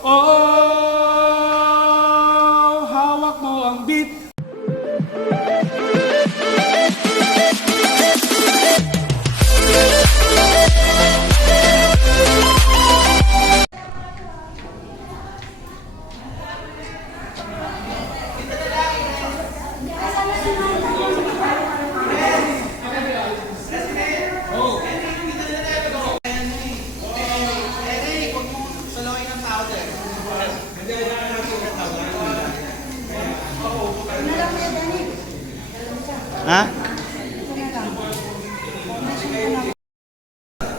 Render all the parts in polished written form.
Oh, hawak mo ang beat. Ha?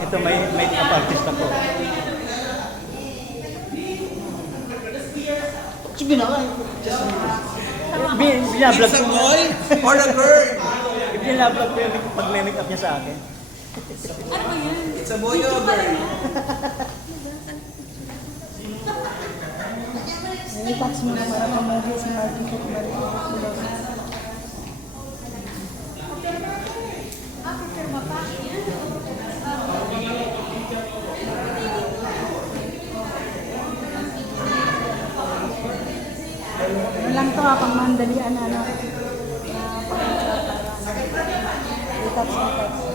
Ito may makeup artist ako. Sige na. Binablog It's a ko. boy or a girl? Binablog ko yung pag may makeup niya sa akin. It's a boy or a girl? Nilipas mo na para pamagay si Martin kung ano lang to ha, pang mandalian ano. Detox na to.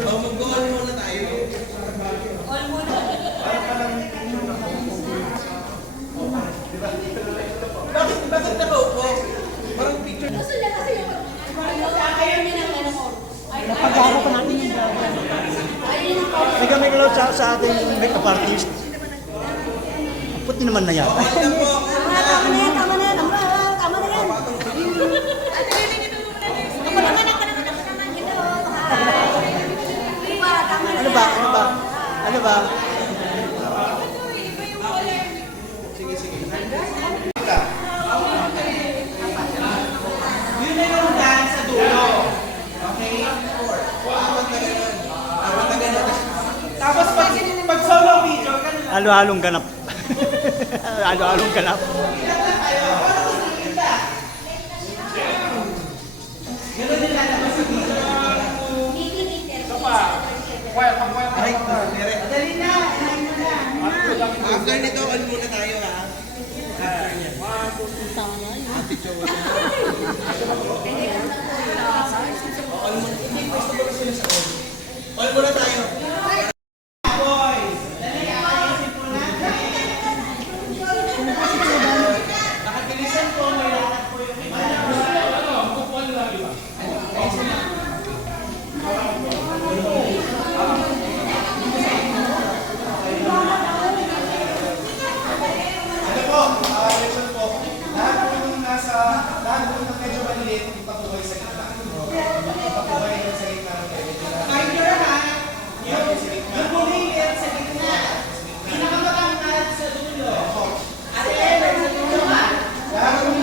Mag-goal muna tayo. Bakit nakaupo? Parang picture. Napag-aaral pa natin yung gawin. May kami kalaw sa ating makeup artist. Puti naman na yata. Tama na yan, tama na yan. Tama na yan. Ano ba? Ano ba? Ano ba? Sige, sige. Yun na yung dance sa dulo. Okay? Apat na ganun. Apat na ganun. Tapos pag solo video, ganun lang. Halo-halong ganap. Halo-halong ganap. Ganun din lalabas sa video. Ay, mere. Dali na. After nito, on muna tayo ha. On muna tayo. Boys, dali na. Ayusin po na. Nakabilisan po, may lakad po yung iba. Ano po, lesson po. Lahat po yung lahat po yung medyo maliit, ipapuhay sa gitna. Ipapuhay yung sa gitna. Mind your hand. Yung bumingit sa gitna. Pinakamatangkad sa dulo. At level sa dulo. Lahat po yung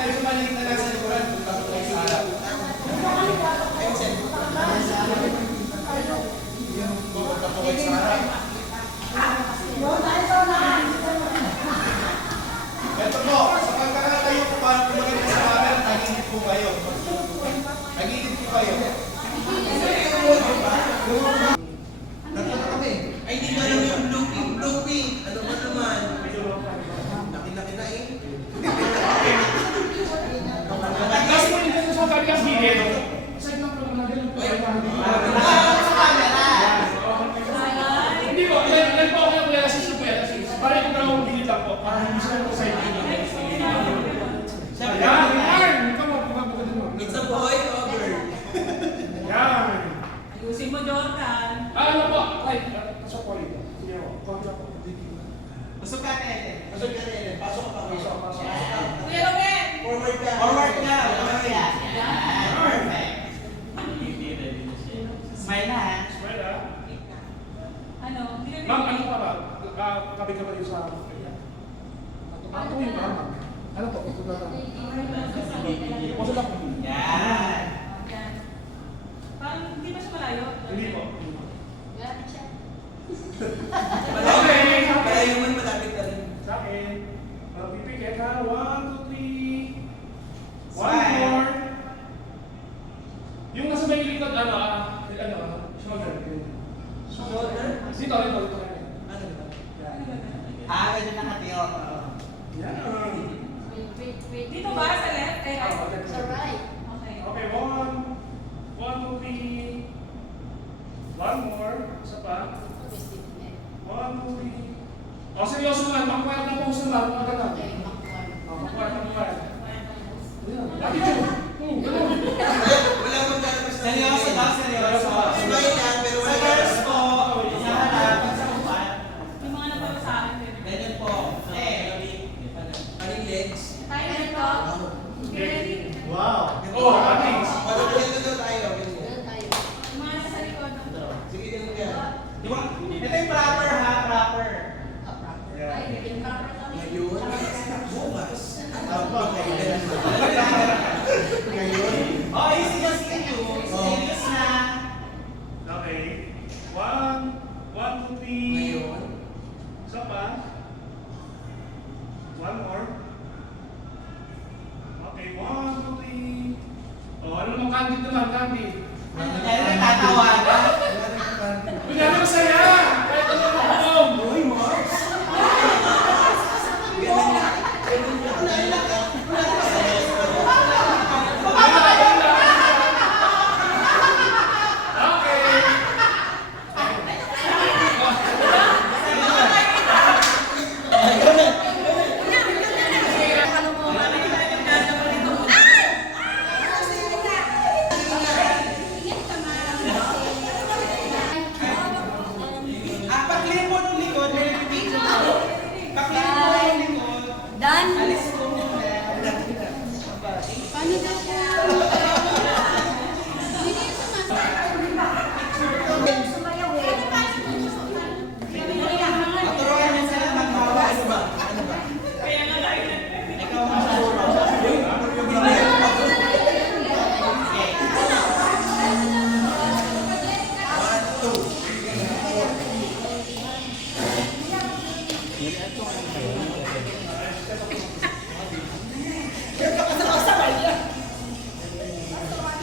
medyo maliit na nasa likuran, ipapuhay sa gitna. Ipapuhay sa harap. Ito po, sa pagkakatayo po paano kumaganda sa camera, nagigit po kayo. Nagigit po kayo. Tatlo na kami. Ay, di ba lang yung blue-pink? Ano ba naman? Laki-laki na eh. Kasi mo rin sa podcast video. Side lang po na ganun. Sa camera. Hindi po, ilan po ako yung assist po yan. Para ito na akong delete lang po. Para hindi siya po side video. Yan, yan! Ikaw mo, din mo. It's a boy or girl? Yan! Ayusin mo, Jordan. Ano po? Ay, pasok po ito. Sige po, kontra po. Pasok ka na eh. Pasok ka na eh. Pasok ka pa. Pasok. Kuya Robin! Forward ka. Forward ka. Perfect. Smile na ha. Smile ah. Ano? Ma'am, ano pa ba? Kabit ka ba yung sa... Ako yung ma'am. Ano po? Ito na lang. Puso lang. Yan. Parang hindi ba siya malayo? Hindi po. Malayo man, malapit ka rin. Sa akin. Pipikit ha. 1, 2, 3. One Smile. more. Yung nasa may likod, ano, Dito. Ano ba? Ganyan nakatiyo. Yan. Dito ba? Sa left? Eh, right? Sa right. Okay. Okay, one, two, three. One more. Isa pa. One, two, three. O, seryoso naman. Makuha na pose naman. Mga ganun. O, makuha. Ayan. Lagi yun. Ganun. Wala mong lalabas na Seryoso ba? Seryoso. Smile lang, pero Sa wala girls lalabas. po, sa harap, sa upan. Yung mga napalo sa akin. Ganyan po. Anong legs? Tayo dito. Ready? Wow. Oh, anis. Ganito daw tayo. ganyan. Yung mga nasa likod. Sige, ganun yan. Di ba? Ito yung proper ha, proper. Ngayon, bukas. Oh, easy na serious. Serious na. Okay. One, two, three. Ngayon. Isa pa. One more. Okay, one, two, three. Oh, ano naman candid naman, candid. Kaya nagtatawagan. Kunyari masaya! Kahit ano naman. Uy, Mars. Ganun na. Ganun na. Okay. Paklin mo ng likod, may repeat mo. Paklin mo ng likod. Dan. Alis mo muna. Paano daw Sumayaw eh. Paturuan niya sila maghawa. Ano ba? Ano ba? Kaya nga tayo Ikaw ang siguro.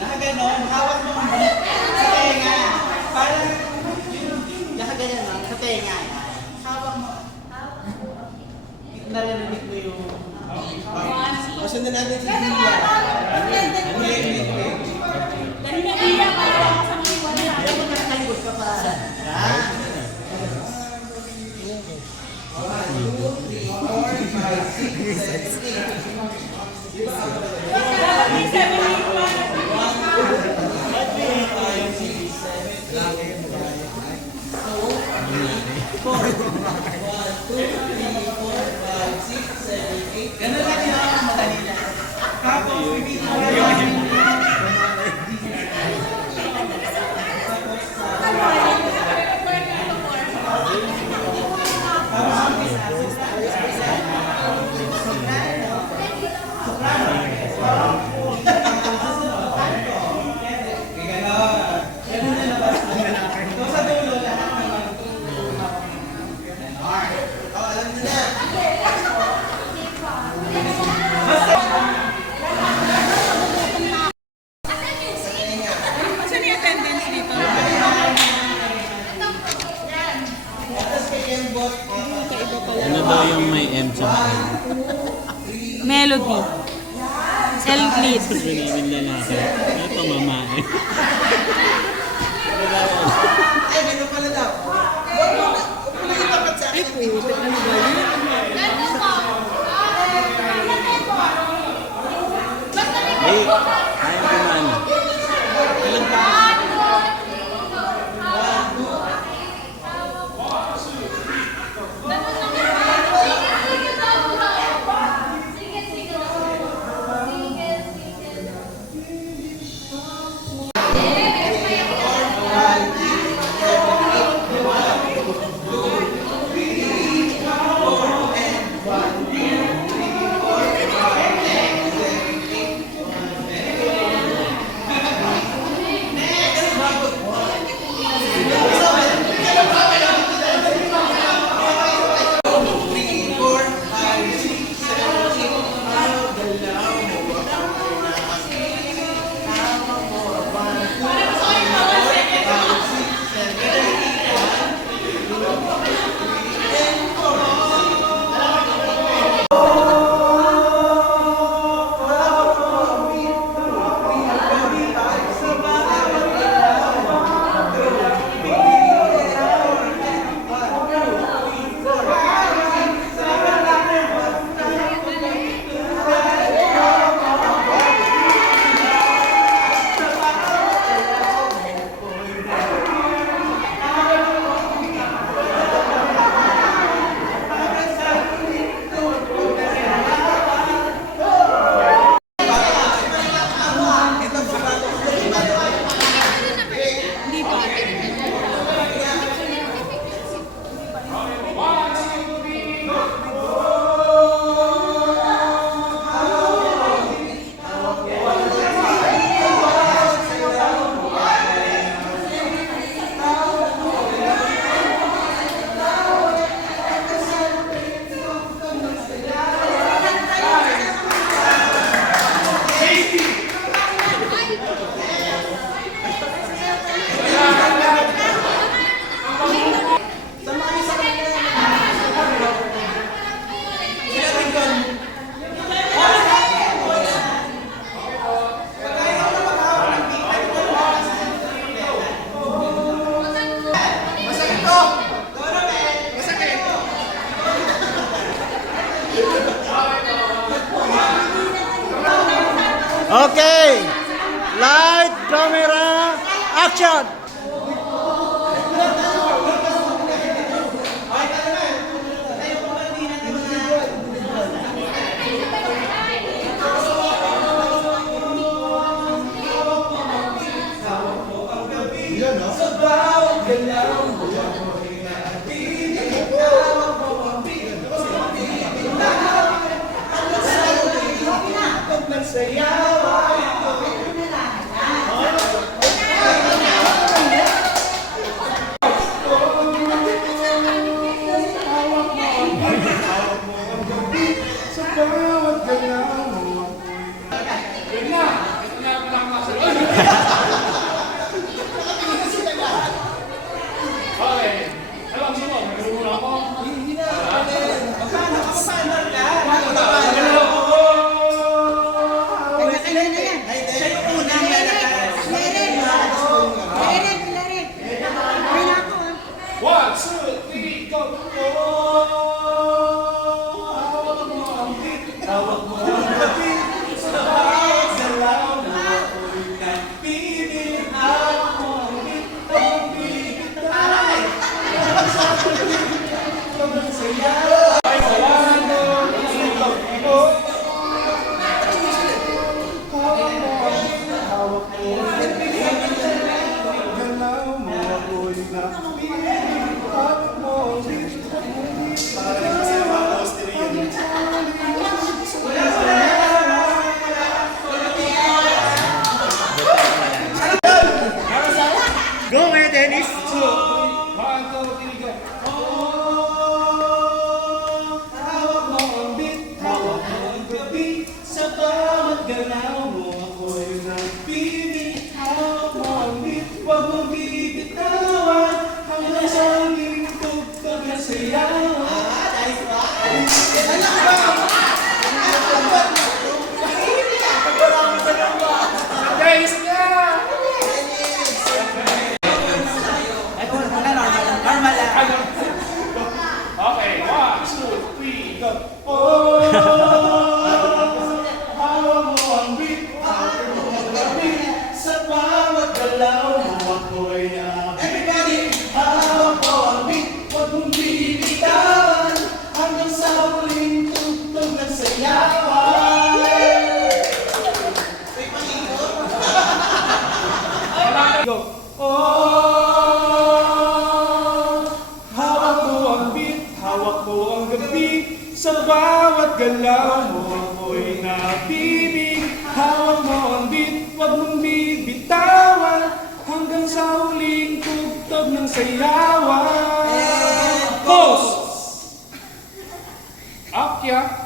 Nakaganon, hawak mo sa tenga. Parang, nakaganon lang, sa tenga. Hawak mo. Narinig mo yung... Pasundan natin si Julia. Dahil na para ako sa mga iwan na. Ayaw mo nakakalibot ka pa. Yan. 1, 2, 3, 4, 5, 6, 7, 8. Dapat may 7 pa. Ganun lang yun, madali lang. Tapos, repeat mo yun. Saan yung attendance dito? Ano daw yung may M sa bahay? Melody. Self-lead. Sabi namin lalaki. Ay, pamamae. Ay, ganun pala daw. Huwag mo na itapat sa akin. Ay, ayaw kumano. Ilan pa? Sige, Okay. Light, camera, action. Wait na! Ito na ang pinakamasal. Okay. Ano ang sino? Nagulula ako. Hindi na. Paano ka? Kanya-kanya na yan. Siya yung unang lalabas. Leren. Leren. Leren. May na ako ah. 1, 2, 3, go! Hawak mo ang gabi sa bawat galaw mo ako'y nagbibig. Hawak mo ang bibig ay sa tabi sobrang saya. Hawak mo ang ikaw ko. Hawak mo ang galaw mo ako'y nagbibig. Hawak mo ang bibig. Parang kasi mga poster yun. Go, Kuya Dennis. 1, 2, 3, go! Hawak mo ang beat, hawak mo ang gabi. Sa bawat galaw mo ako'y nagbibig. Hawak mo ang beat, huwag mong bibitawan. Hanggang sa huling tugtog na sayawan. Guys, na! Ay, wala, normal lang. Normal lang. Okay, 1, 2, 3, go! Oh, hawak mo ang beat, hawak mo ang gabi. Sa bawat galaw mo ako'y nagbibig. Hawak mo ang beat, huwag mong bibitawan. Hanggang sa huling tugtog ng sayawan. Go! Oh, hawak mo ang beat, hawak mo ang gabi. Sa bawat galaw mo ako'y nabibig. Hawak mo ang beat, huwag mong bibitawan. Hanggang sa huling tugtog ng sayawan. Pause! Akyat!